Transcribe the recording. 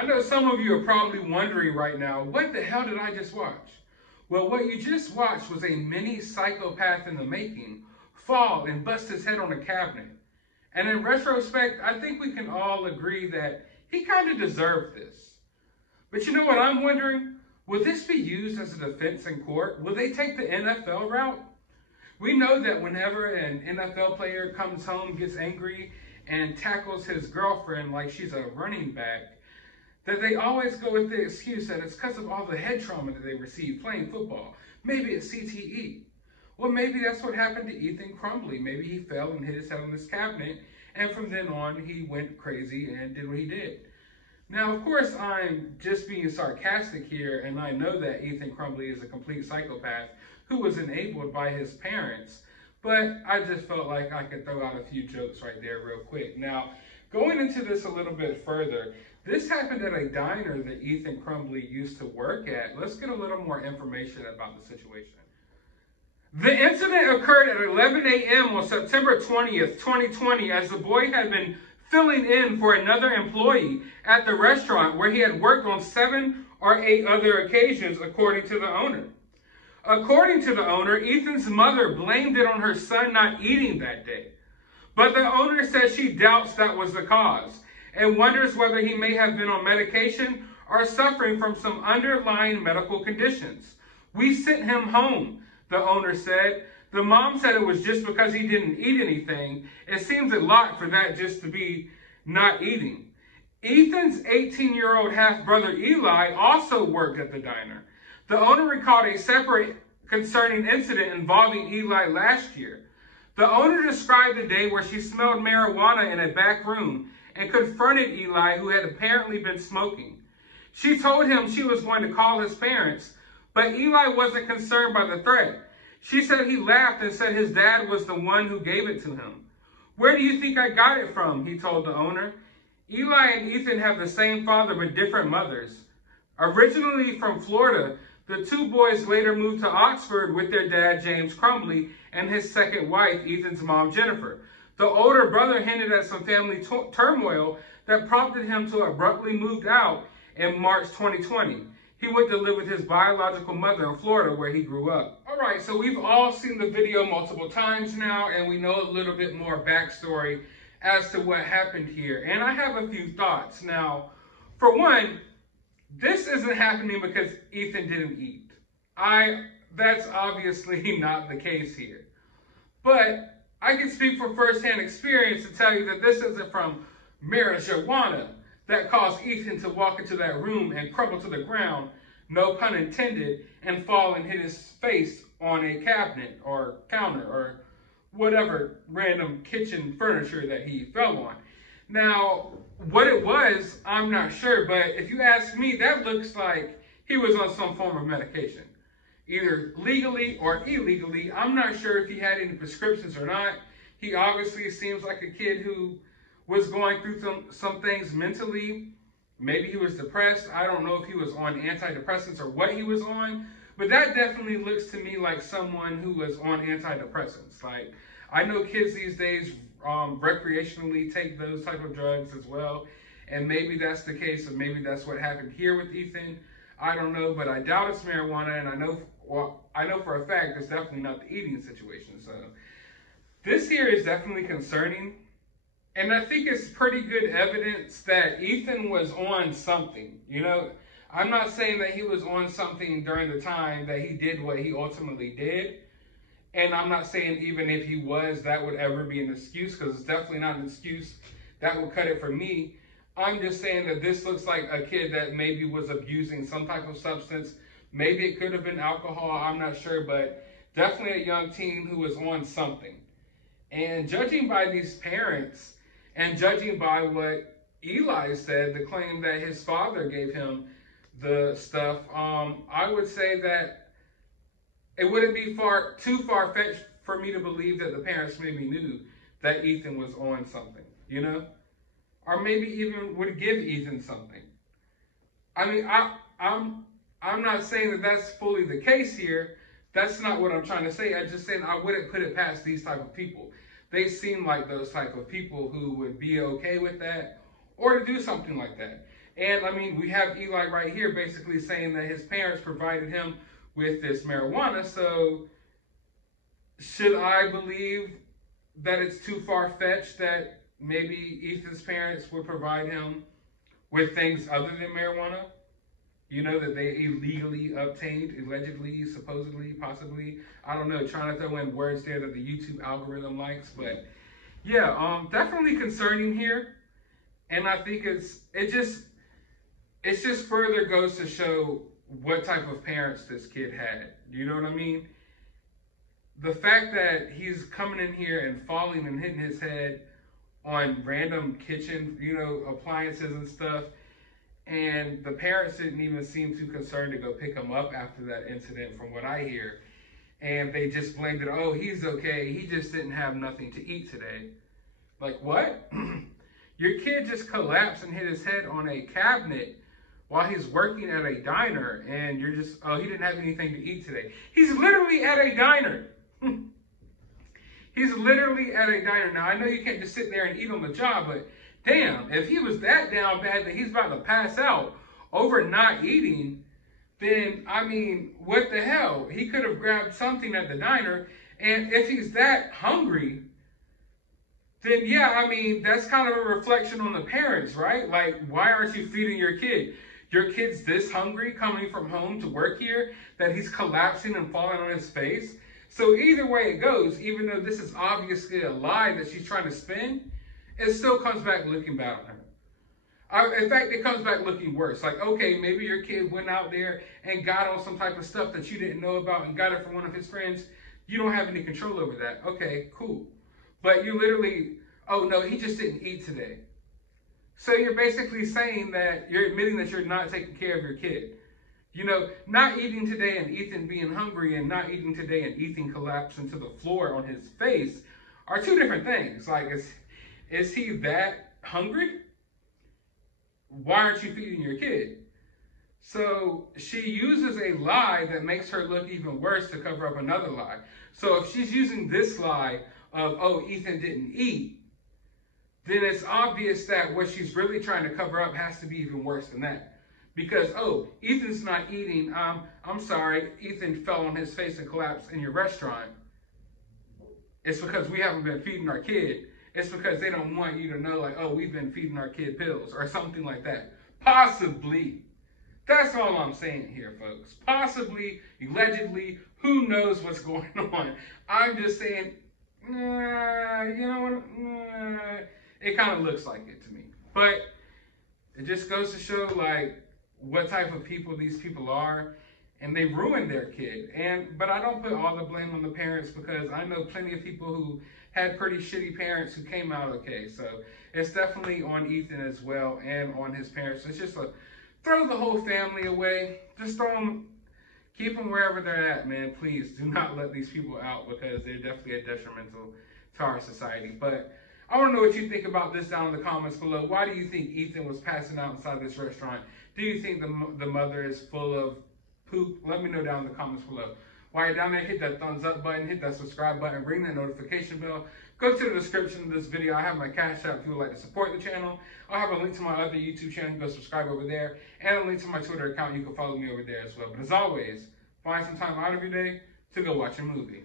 I know some of you are probably wondering right now, what the hell did I just watch? Well, what you just watched was a mini psychopath in the making fall and bust his head on a cabinet. And in retrospect, I think we can all agree that he kind of deserved this. But you know what I'm wondering? Will this be used as a defense in court? Will they take the NFL route? We know that whenever an NFL player comes home, gets angry, and tackles his girlfriend like she's a running back, that they always go with the excuse that it's because of all the head trauma that they received playing football. Maybe it's CTE. Well, maybe that's what happened to Ethan Crumbley. Maybe he fell and hit his head on this cabinet, and from then on, he went crazy and did what he did. Now, of course, I'm just being sarcastic here, and I know that Ethan Crumbley is a complete psychopath who was enabled by his parents, but I just felt like I could throw out a few jokes right there real quick. Now, going into this a little bit further, this happened at a diner that Ethan Crumbley used to work at. Let's get a little more information about the situation. The incident occurred at 11 a.m. on September 20th, 2020, as the boy had been filling in for another employee at the restaurant where he had worked on 7 or 8 other occasions, according to the owner. According to the owner, Ethan's mother blamed it on her son not eating that day. But the owner says she doubts that was the cause and wonders whether he may have been on medication or suffering from some underlying medical conditions. We sent him home, the owner said. The mom said it was just because he didn't eat anything. It seems a lot for that just to be not eating. Ethan's 18-year-old half-brother Eli also worked at the diner. The owner recalled a separate concerning incident involving Eli last year. The owner described the day where she smelled marijuana in a back room and confronted Eli, who had apparently been smoking. She told him she was going to call his parents, but Eli wasn't concerned by the threat. She said he laughed and said his dad was the one who gave it to him. "Where do you think I got it from?" he told the owner. Eli and Ethan have the same father but different mothers. Originally from Florida, the two boys later moved to Oxford with their dad, James Crumbley, and his second wife, Ethan's mom, Jennifer. The older brother hinted at some family turmoil that prompted him to abruptly move out in March 2020. He went to live with his biological mother in Florida, where he grew up. All right, so we've all seen the video multiple times now, and we know a little bit more backstory as to what happened here. And I have a few thoughts. Now, for one, this isn't happening because Ethan didn't eat. That's obviously not the case here. But I can speak from firsthand experience to tell you that this isn't from marijuana that caused Ethan to walk into that room and crumble to the ground, no pun intended, and fall and hit his face on a cabinet or counter or whatever random kitchen furniture that he fell on. Now, what it was, I'm not sure, but if you ask me, that looks like he was on some form of medication, either legally or illegally. I'm not sure if he had any prescriptions or not. He obviously seems like a kid who was going through some things mentally. Maybe he was depressed. I don't know if he was on antidepressants or what he was on, but that definitely looks to me like someone who was on antidepressants. Like, I know kids these days recreationally take those type of drugs as well, and maybe that's the case, or maybe that's what happened here with Ethan. I don't know, but I doubt it's marijuana, and I know for a fact it's definitely not the eating situation. So this here is definitely concerning. And I think it's pretty good evidence that Ethan was on something. You know, I'm not saying that he was on something during the time that he did what he ultimately did. And I'm not saying even if he was, that would ever be an excuse, because it's definitely not an excuse that would cut it for me. I'm just saying that this looks like a kid that maybe was abusing some type of substance. Maybe it could have been alcohol, I'm not sure, but definitely a young teen who was on something. And judging by these parents, and judging by what Eli said, the claim that his father gave him the stuff, I would say that it wouldn't be too far-fetched for me to believe that the parents maybe knew that Ethan was on something, you know? Or maybe even would give Ethan something. I mean, I'm not saying that that's fully the case here. That's not what I'm trying to say. I'm just saying I wouldn't put it past these type of people. They seem like those type of people who would be okay with that or to do something like that. And I mean, we have Eli right here basically saying that his parents provided him with this marijuana. So should I believe that it's too far-fetched that maybe Ethan's parents would provide him with things other than marijuana? You know, that they illegally obtained, allegedly, supposedly, possibly. I don't know, trying to throw in words there that the YouTube algorithm likes. But yeah, definitely concerning here. And I think it just further goes to show what type of parents this kid had. You know what I mean? The fact that he's coming in here and falling and hitting his head on random kitchen, you know, appliances and stuff, and the parents didn't even seem too concerned to go pick him up after that incident, from what I hear. And they just blamed it, oh, he's okay, he just didn't have nothing to eat today. Like, what? Your kid just collapsed and hit his head on a cabinet while he's working at a diner, and you're just, oh, he didn't have anything to eat today. He's literally at a diner. He's literally at a diner. Now, I know you can't just sit there and eat on the job, but damn, if he was that down bad that he's about to pass out over not eating, then, I mean, what the hell? He could have grabbed something at the diner, and if he's that hungry, then yeah, I mean, that's kind of a reflection on the parents, right? Like, why aren't you feeding your kid? Your kid's this hungry coming from home to work here that he's collapsing and falling on his face. So either way it goes, even though this is obviously a lie that she's trying to spin, it still comes back looking bad on her. In fact, it comes back looking worse. Like, okay, maybe your kid went out there and got on some type of stuff that you didn't know about and got it from one of his friends. You don't have any control over that. Okay, cool. But you literally, oh no, he just didn't eat today. So you're basically saying that you're admitting that you're not taking care of your kid. You know, not eating today and Ethan being hungry and not eating today and Ethan collapsing to the floor on his face are two different things. Like, is he that hungry? Why aren't you feeding your kid? So she uses a lie that makes her look even worse to cover up another lie. So if she's using this lie of, oh, Ethan didn't eat, then it's obvious that what she's really trying to cover up has to be even worse than that. Because, oh, Ethan's not eating. I'm sorry, Ethan fell on his face and collapsed in your restaurant. It's because we haven't been feeding our kid. It's because they don't want you to know, like, oh, we've been feeding our kid pills or something like that. Possibly. That's all I'm saying here, folks. Possibly, allegedly, who knows what's going on. I'm just saying, you know what? It kind of looks like it to me. But it just goes to show, like, what type of people these people are, and they ruined their kid. But I don't put all the blame on the parents, because I know plenty of people who had pretty shitty parents who came out okay. So it's definitely on Ethan as well and on his parents. It's just throw the whole family away. Just throw them, keep them wherever they're at, man. Please do not let these people out, because they're definitely detrimental to our society. But I want to know what you think about this down in the comments below. Why do you think Ethan was passing out inside this restaurant? Do you think the mother is full of poop? Let me know down in the comments below. While you're down there, hit that thumbs up button, hit that subscribe button, ring that notification bell. Go to the description of this video. I have my Cash App if you would like to support the channel. I'll have a link to my other YouTube channel. Go subscribe over there. And a link to my Twitter account. You can follow me over there as well. But as always, find some time out of your day to go watch a movie.